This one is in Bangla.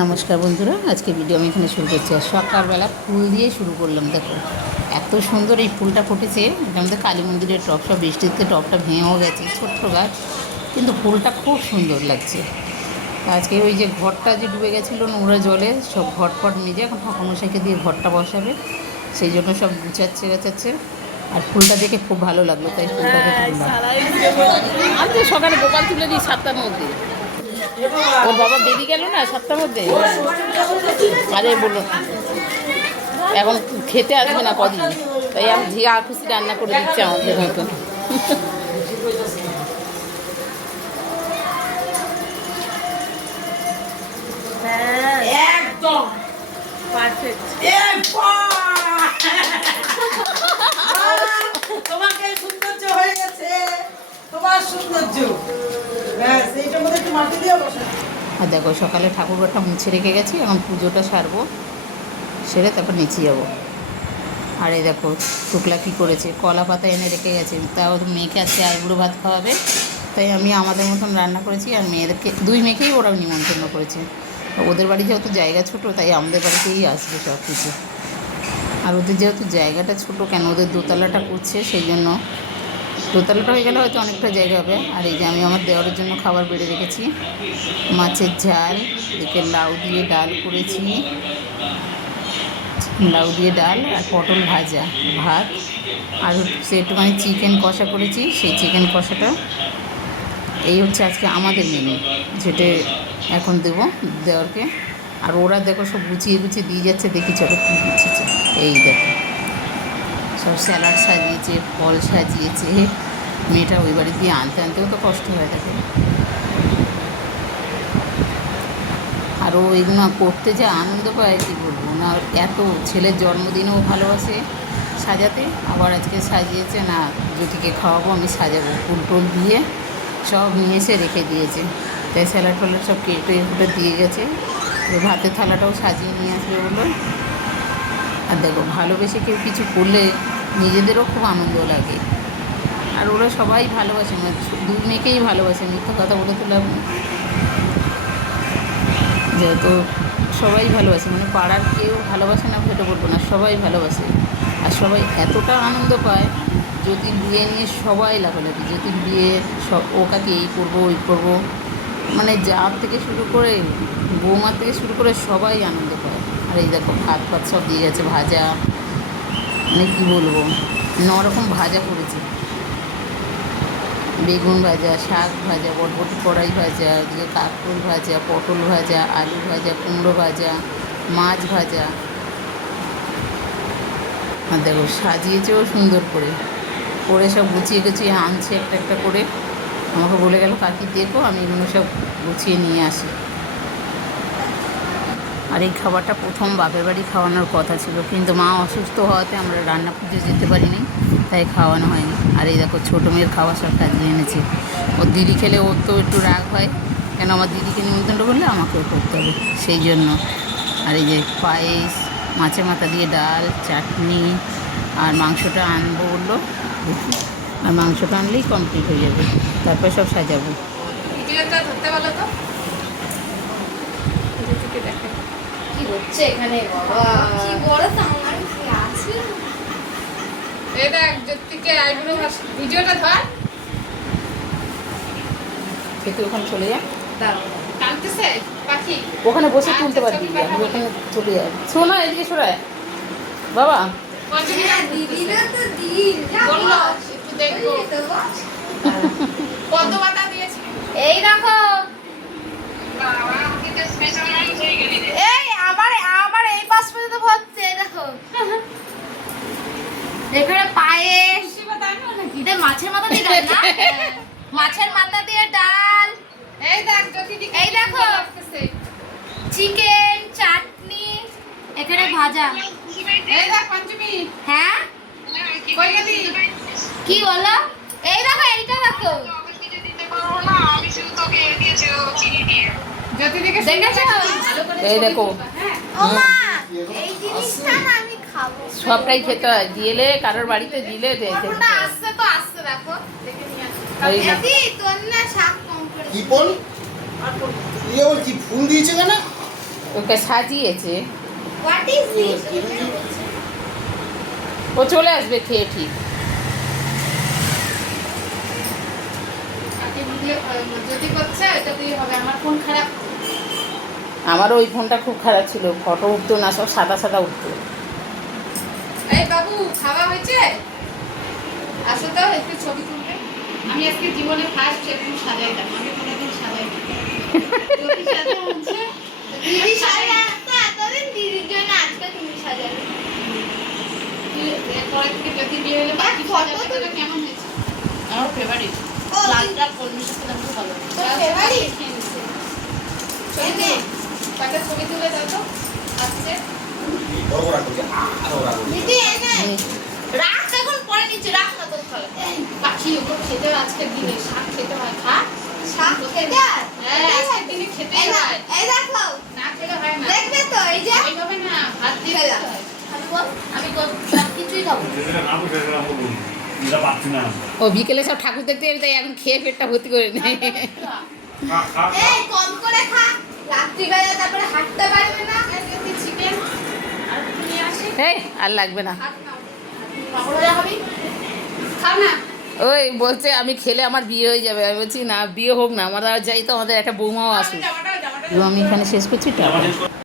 নমস্কার বন্ধুরা, আজকে ভিডিও আমি এখানে শুরু করছি। আর সকালবেলা ফুল দিয়ে শুরু করলাম। দেখো এত সুন্দর এই ফুলটা ফুটেছে। এটা আমাদের কালী মন্দিরের টব, সব বৃষ্টিতে টবটা ভেঙেও গেছে, ছোট্ট গাছ, কিন্তু ফুলটা খুব সুন্দর লাগছে। আজকে ওই যে ঘরটা যে ডুবে গেছিলো নোংরা জলে, সব ঘটপট মেজে এখন ঠাকুরমশাইকে দিয়ে ঘরটা বসাবে, সেই জন্য সব গুছাচ্ছে গাছাচ্ছে। আর ফুলটা দেখে খুব ভালো লাগলো, তাই ফুলটাকে তুললাম। আমি তো সকালে দোকান তুলে দিই 7টার মধ্যে। ওর বাবা বেরিয়ে গেল না 7টার মধ্যে। আরে বললো এখন খেতে আসবে না কদিন, তাই আমি ঝিয়ে আর খুশি রান্না করে দিচ্ছি আমাদের মতো। একদম পারফেক্ট। তোমাকে সৌন্দর্য হয়ে গেছে, তোমার সৌন্দর্য। ব্যাস এইটার মধ্যে একটু মাটি দিয়ে বসে। আর দেখো সকালে ঠাকুরঘরটা মুছে রেখে গেছি, এখন পুজোটা সারবো, সেরে তারপর নিচে যাবো। আর এই দেখো শুক্লা কী করেছে, কলা পাতা এনে রেখে গেছে। তাও মেয়েকে আজকে আইবুড়ো ভাত খাওয়াবে, তাই আমি আমাদের মতন রান্না করেছি। আর মেয়েদেরকে, দুই মেয়েকেই ওরা নিমন্ত্রণ করেছে। ওদের বাড়ি যেহেতু জায়গা ছোটো, তাই আমাদের বাড়িতেই আসবে সব কিছু। আর ওদের যেহেতু জায়গাটা ছোটো, কেন ওদের দোতলাটা করছে, সেই জন্য দোতলাটা হয়ে গেলে হয়তো অনেকটা জায়গা হবে। আর এই যে আমি আমার দেওয়ারের জন্য খাবার বেড়ে রেখেছি, মাছের ঝাল, এদিকে লাউ দিয়ে ডাল করেছি, লাউ দিয়ে ডাল আর পটল ভাজা, ভাত, আর সে একটুখানি চিকেন কষা করেছি, সেই চিকেন কষাটা। এই হচ্ছে আজকে আমাদের মেনু, যেটা এখন দেবো দেওয়ারকে। আর ওরা দেখো সব গুছিয়ে গুছিয়ে দিয়ে যাচ্ছে, দেখি চলো কী গুছিয়েছে। এই দেখো সব স্যালাড সাজিয়েছে, ফল সাজিয়েছে। মেয়েটা ওই বাড়ি দিয়ে আনতে আনতেও তো কষ্ট হয়ে থাকে। আর ও এগুলো করতে যা আনন্দ পায় কী বলবো না। এত ছেলের জন্মদিনেও ভালোবাসে সাজাতে, আবার আজকে সাজিয়েছে না, জ্যোতিকে খাওয়াবো আমি সাজাবো, ফুল টুল দিয়ে সব নিয়ে এসে রেখে দিয়েছে। তাই স্যালাড ফ্যালাড সব কেটে কুটে দিয়ে গেছে। ভাতের থালাটাও সাজিয়ে নিয়ে আসবে বললো। আর দেখো ভালোবেসে কেউ কিছু করলে নিজেদেরও খুব আনন্দ লাগে। আর ওরা সবাই ভালোবাসে, মানে দুই মেয়েকেই ভালোবাসে, মিথ্যা কথা বলে তো লাভ নেই। যেহেতু সবাই ভালোবাসে, মানে পাড়ার কেউ ভালোবাসে না সেটা বলবো না, সবাই ভালোবাসে। আর সবাই এতটা আনন্দ পায়, জ্যোতির বিয়ে নিয়ে সবাই লাফালাফি। জ্যোতির বিয়ে সব, ওকাকে এই করবো ওই করবো, মানে জাত থেকে শুরু করে বৌমার থেকে শুরু করে সবাই আনন্দ পায়। আর এই দেখো ভাত ফাত সব দিয়ে গেছে, ভাজা, মানে কী বলবো, 9 রকম ভাজা করেছে। বেগুন ভাজা, শাক ভাজা, বটবটি কড়াই ভাজা, ওদিকে কাঁকরোল ভাজা, পটল ভাজা, আলু ভাজা, কুমড়ো ভাজা, মাছ ভাজা। আর দেখো সাজিয়েছেও সুন্দর করে, করে সব গুছিয়ে গুছিয়ে আনছে একটা একটা করে। আমাকে বলে গেল কাকি দেখো, আমি এগুলো সব গুছিয়ে নিয়ে আসি। আর এই খাবারটা প্রথম বাপের বাড়ি খাওয়ানোর কথা ছিল, কিন্তু মা অসুস্থ হওয়াতে আমরা রান্না পুজো যেতে পারিনি, তাই খাওয়ানো হয়নি। আর এই দেখো ছোটো মেয়ের খাওয়া সব সাজিয়ে এনেছে। ওর দিদি খেলে ওর তো একটু রাগ হয়, কেন আমার দিদিকে নিমন্ত্রণ করলে আমাকেও করতে হবে, সেই জন্য। আর এই যে পায়েস, মাছের মাথা দিয়ে ডাল, চাটনি, আর মাংসটা আনবো বললো, আর মাংসটা আনলেই কমপ্লিট হয়ে যাবে, তারপর সব সাজাবো। ধরতে বলো তো কি হচ্ছে এখানে বাবা, কি বড় তামার আছে। এই দেখ জ্যোতিকে আইবুড়ো ভিডিওটা ধর, খেতে ওখানে চলে যা, টানতেছে পাখি, ওখানে বসে তুলতে পারবি, আমি ওখানে চলে যাবো। শোনা এদিকে সরায় বাবা। দিদিরা তো দিন বললো একটু দেখবো কত বাতা দিয়েছে। এই দেখো, এই আমার আমার এই পাশ পর্যন্ত ভরছে, দেখো এখানে পায়েস, এটা মাছের মাথা দিয়ে ডাল না, মাছের মাথা দিয়ে ডাল, এই দেখ জ্যোতি দিকে, এই দেখো চিকেন, চাটনি, এখানে ভাজা। এই দেখ পঞ্চমী, হ্যাঁ কই গেলি? কি বলো? এই দেখো, এইটা দেখো, জ্যোতি দিকে দেখেছো? এই দেখো ও মা, এই জিনিসটা না আমি খাবো। সবটাই খেতে হয়, দিলে কারোর বাড়িতে দিলে কোনটা আসছে তো আসছে, দেখো দেখে নিয়ে এই যে। আসি। তোর না শাক কম করে কি বল? কি ফুল দিয়েছে কেন? ওকে সাজিয়েছে। What is this? ও চলে আসবে খেয়ে ঠিক। যদি করছে এটা দিয়ে হবে। আমার ফোন খারাপ। আমারও ওই ফোনটা খুব খারাপ ছিল, ফটো উঠতো না, সব সাদা সাদা উঠতো। এই বাবু খাওয়া হয়েছে? আসো তো একটু ছবি তুলবে। আমি আজকে জীবনে ফার্স্ট এরকম সাজাইতাম। আমি কোনোদিন সাজাইনি। যদি সাজা হচ্ছে দিদি সাজা তো এতদিন দিদির জন্য আজকে তুমি সাজাবে। এরপরে থেকে যদি বিয়ে হলে বাকি সাজাবে কেমন হয়েছে? আমার ফেভারিট লালটা কলমির সাথে দাম খুব ভালো। তো ফেভারিট এনে কটা ছবি তুলে দাও তো আজকে। দিদি এনে রাখ, এখন পরে নিচে রাখ না তোর খালা। পাখি ওগুলো খেতে হয় আজকের দিনে, শাক খেতে হয়। খা শাক খেতে হয়। হ্যাঁ আজকের দিনে খেতে হয়। এই দেখো না খেলে হয় না। দেখবে তো এই যে এইভাবে না ভাত দিয়ে খেতে হয়। আমি সব কিছুই খাবো। ও বিকেলে সব ঠাকুর দেখতে যাবে, তাই এখন খেয়ে পেটটা ভর্তি করে নেয়। এই কম করে খা, রাত্রিবেলা তারপরে হাঁটতে পারবে না। একটু চিকেন আর একটু নিয়ে আসি। এই আর লাগবে না। হাত নাও, পাকোড়া হবি খাও না। ওই বলছে আমি খেলে আমার বিয়ে হয়ে যাবে। আমি বলছি না, বিয়ে হোক না, আমরা যাই তো, আমাদের একটা বৌমাও আসুক। আমি এখানে শেষ করছি, টাটা।